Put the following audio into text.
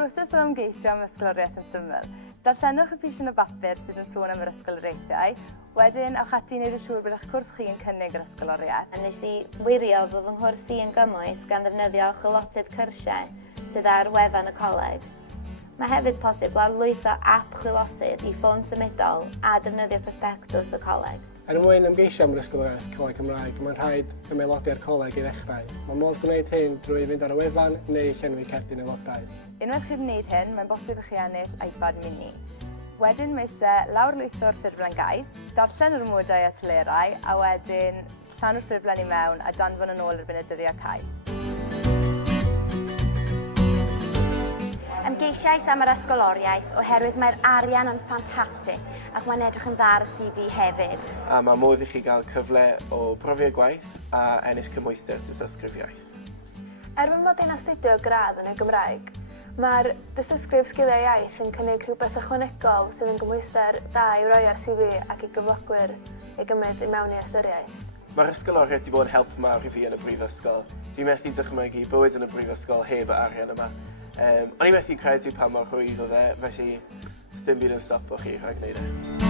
broses o ymgeisio am ysgoloriaeth yn syml. Darllenwch y pisiwn o bapur sydd yn sôn am yr ysgoloriaethau, wedyn awch ati i wneud yn siŵr bod eich cwrs chi yn cynnig yr ysgoloriaeth. Nes i wirio fod fy nghwrs i yn gymwys gan ddefnyddio chylotydd cyrsiau sydd ar wefan y coleg. Mae hefyd posibl ar lwyth o ap chwilotydd i ffôn symudol a defnyddio prospectws y coleg. Er mwyn ymgeisio am yr ysgoloriaeth Coleg Cymraeg, mae'n rhaid ymaelodi'r coleg i ddechrau. Mae modd gwneud hyn drwy fynd ar y wefan neu llenwi cerdyn aelodau. Unwaith chi'n wneud hyn, mae'n bosib i chi ennill iPad mini. Wedyn mae eisiau lawrlwytho'r ffurflen gais, darllen yr ymwodau a tylerau, a wedyn llanw'r ffurflen i mewn a danfon yn ôl erbyn y dyddiau cae. Ymgeisiais am yr ysgoloriaeth oherwydd mae'r arian yn ffantastig ac mae'n edrych yn dda ar y CV hefyd. A mae modd i chi gael cyfle o brofiau gwaith a ennill cymwyster dysysgrifiaeth. Mwyn bod yn astudio gradd yn y Gymraeg, mae'r dysysgrif sgiliau iaith yn cynnig rhywbeth ychwanegol sydd yn gymwyster da i roi ar CV ac i gyflogwyr i gymryd i mewn i ystyriaeth. Mae'r ysgoloriaeth wedi bod yn help mawr i fi yn y brifysgol. Fi methu dychmygu bywyd yn y brifysgol heb y arian yma. O'n i methu credu pa mor rhwydd oedd e, felly sdim byd yn stopo chi rhag wneud e.